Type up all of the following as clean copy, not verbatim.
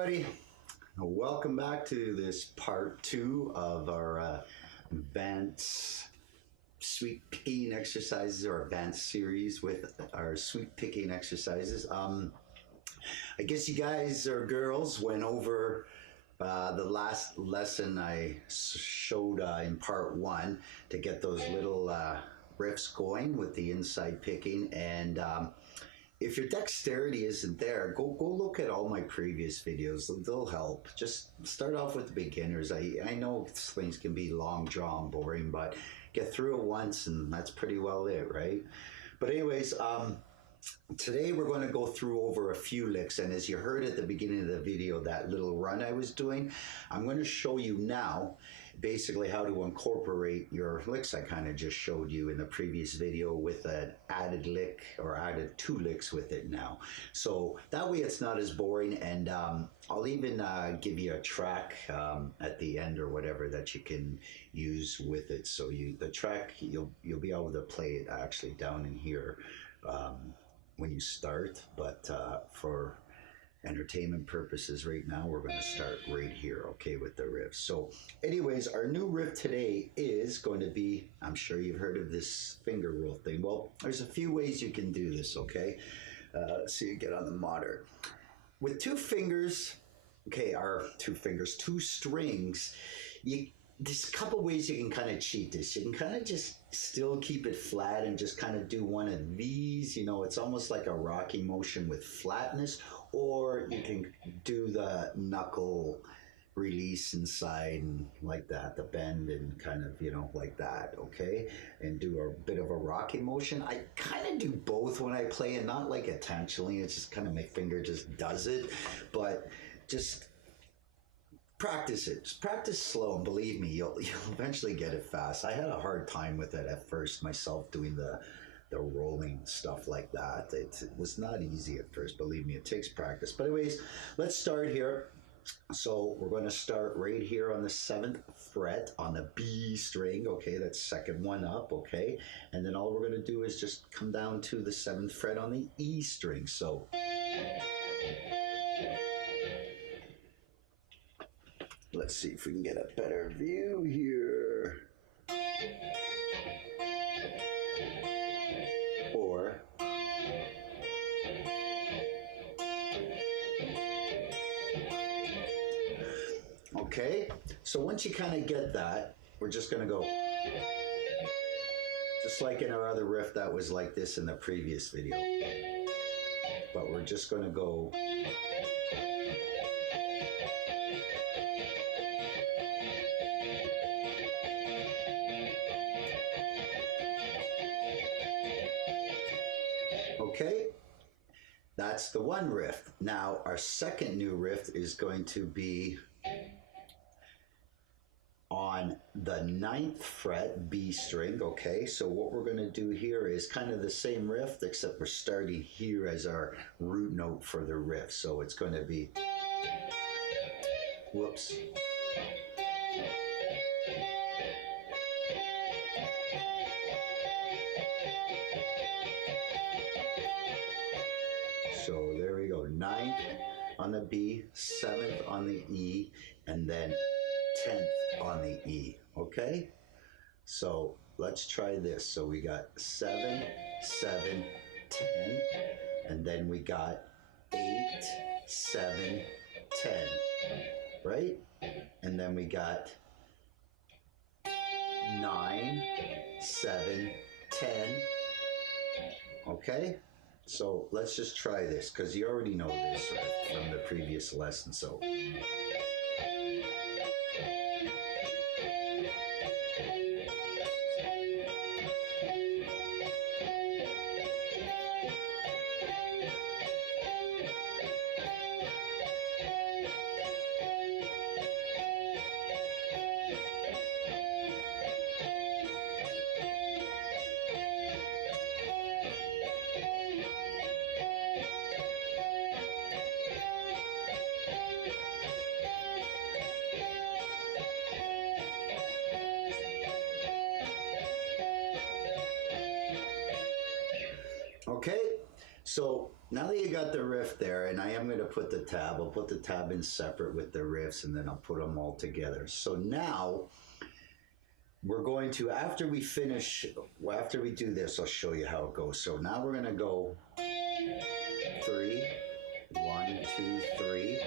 everybody. Welcome back to this part two of our advanced sweep picking exercises, or advanced series with our sweep picking exercises. I guess you guys or girls went over the last lesson I showed in part one to get those little riffs going with the inside picking. And if your dexterity isn't there, go look at all my previous videos. They'll help. Just start off with the beginners. I know things can be long, drawn, boring, but get through it once and that's pretty well it, right? But anyways, today we're going to go through over a few licks, and as you heard at the beginning of the video, that little run I was doing, I'm going to show you now basically how to incorporate your licks I kind of just showed you in the previous video with an added lick, or added two licks with it now. So that way it's not as boring, and I'll even give you a track at the end or whatever that you can use with it. So the track, you'll be able to play it actually down in here when you start, but for entertainment purposes right now, we're going to start right here, okay, with the riff. So anyways, our new riff today is going to be, I'm sure you've heard of this finger roll thing. Well, there's a few ways you can do this, okay? So you get on the monitor. With two fingers, okay, two strings, there's a couple ways you can kind of cheat this. You can kind of just still keep it flat and just kind of do one of these. You know, it's almost like a rocking motion with flatness. Or you can do the knuckle release inside and like that, the bend and kind of, you know, like that, okay? And do a bit of a rocking motion. I kind of do both when I play, and not like intentionally. It's just kind of my finger just does it. But just practice it. Just practice slow, and believe me, you'll eventually get it fast. I had a hard time with it at first myself, doing the rolling stuff like that. It was not easy at first. Believe me, it takes practice. But anyways, let's start here. So we're going to start right here on the 7th fret on the B string. Okay, that's second one up. Okay, and then all we're going to do is just come down to the 7th fret on the E string. So let's see if we can get a better view here. Or okay, so once you kind of get that, we're just going to go just like in our other riff that was like this in the previous video. But we're just going to go okay, that's the one riff. Now our second new riff is going to be on the 9th fret B string. Okay, so what we're going to do here is kind of the same riff, except we're starting here as our root note for the riff. So it's going to be, whoops. So there we go, 9th on the B, 7th on the E, and then 10th on the E, okay? So let's try this. So we got 7, 7, 10, and then we got 8, 7, 10, right? And then we got 9, 7, 10, okay? So let's just try this, because you already know this right from the previous lesson. So So now that you got the riff there, and I am going to put the tab, I'll put the tab in separate with the riffs and then I'll put them all together. So now we're going to, after we finish, after we do this, I'll show you how it goes. So now we're going to go 3, 1, 2, 3,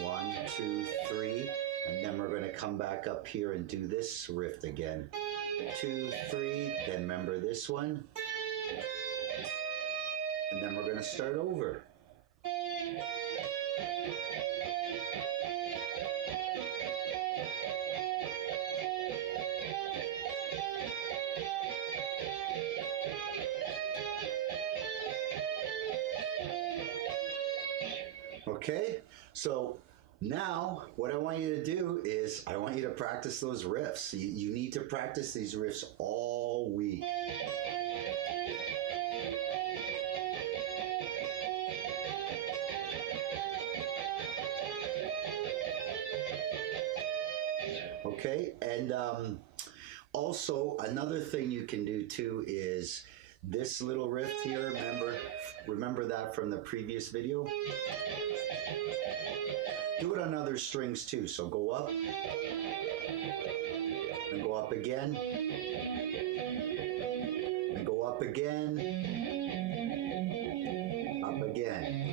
1, 2, 3, and then we're going to come back up here and do this riff again. 2, 3, then remember this one. And then we're going to start over. Okay, so now what I want you to do is I want you to practice those riffs. You need to practice these riffs all week. Okay, and also another thing you can do too is this little riff here, remember that from the previous video? Do it on other strings too, so go up, and go up again, and go up again, up again.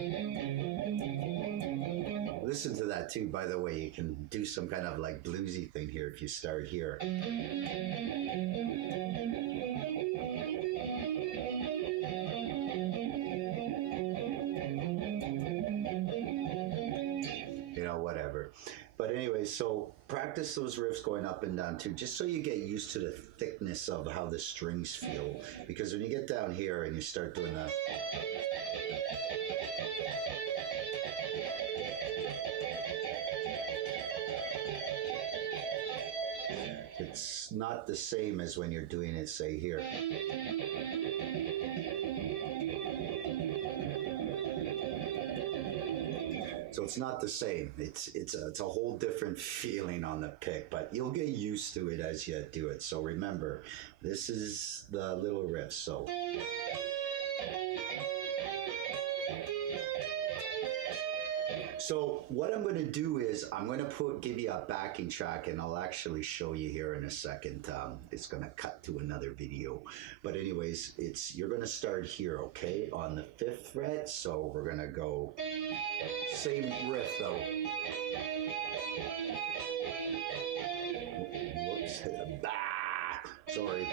Listen to that too, by the way. You can do some kind of like bluesy thing here if you start here. You know, whatever. But anyway, so practice those riffs going up and down too, just so you get used to the thickness of how the strings feel. Because when you get down here and you start doing that, it's not the same as when you're doing it, say, here. So it's not the same. It's a whole different feeling on the pick, but you'll get used to it as you do it. So remember, this is the little riff. So. So what I'm going to do is I'm going to give you a backing track, and I'll actually show you here in a second. It's going to cut to another video, but anyways, you're going to start here, okay, on the 5th fret. So we're going to go same riff though. Whoops, sorry.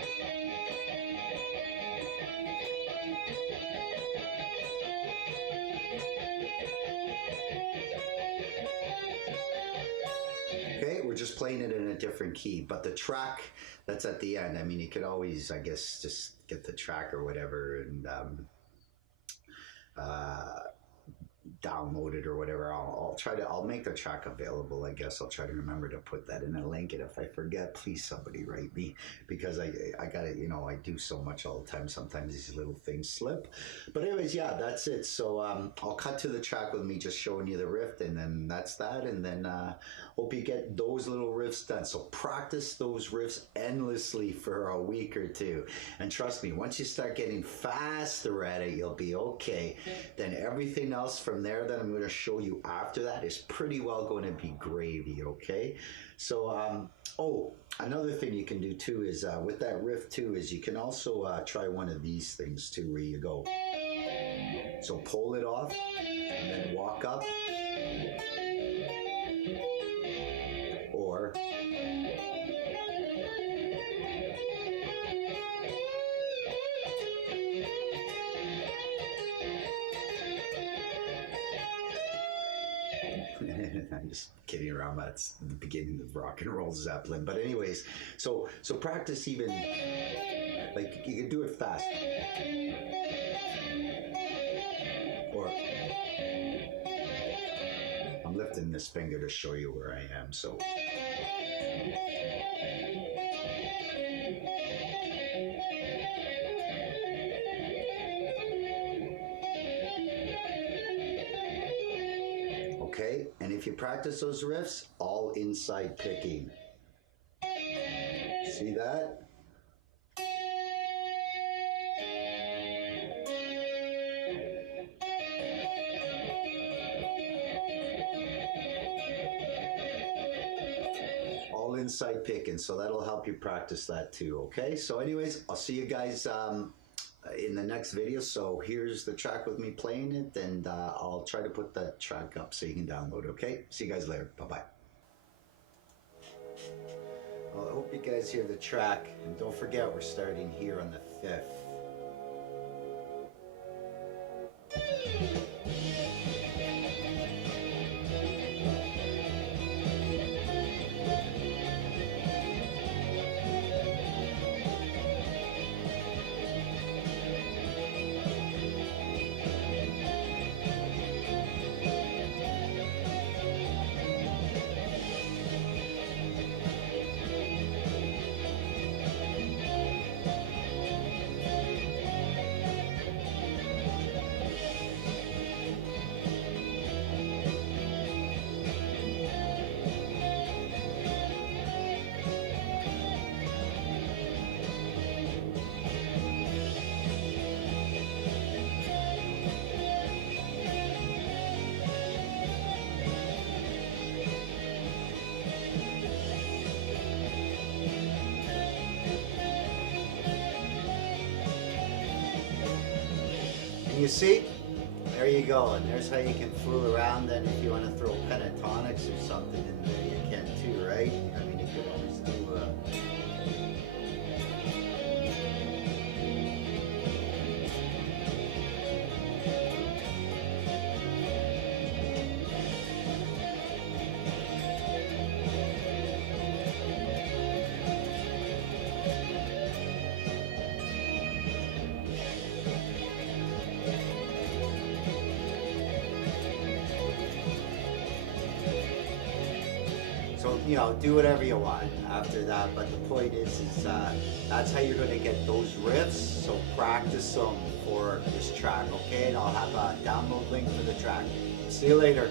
Okay, we're just playing it in a different key, but the track that's at the end, I mean, you could always, I guess, just get the track or whatever and download it or whatever. I'll make the track available. I guess I'll try to remember to put that in a link, and if I forget, please somebody write me, because I got it. You know, I do so much all the time. Sometimes these little things slip. But anyways, yeah, that's it. So I'll cut to the track with me just showing you the riff, and then that's that. And then hope you get those little riffs done. So practice those riffs endlessly for a week or two, and trust me, once you start getting faster at it, you'll be okay. Then everything else from there that I'm going to show you after that is pretty well going to be gravy, okay? So, oh, another thing you can do too is with that riff too is you can also try one of these things too, where you go. So pull it off and then walk up, or I'm just kidding around. That's the beginning of Rock and Roll Zeppelin. But anyways, so practice even, like, you can do it fast. Or I'm lifting this finger to show you where I am. So. Okay, and if you practice those riffs, all inside picking. See that? side picking, so that'll help you practice that too. Okay, so anyways, I'll see you guys in the next video. So here's the track with me playing it, and I'll try to put that track up so you can download it. Okay, see you guys later. Bye bye. Well, I hope you guys hear the track, and don't forget we're starting here on the 5th. You see, there you go, and there's how you can fool around. Then if you want to throw pentatonics or something in there, you can too, right? I mean, you could always do so, you know, do whatever you want after that. But the point is that's how you're going to get those riffs. So practice them for this track, okay? And I'll have a download link for the track. See you later.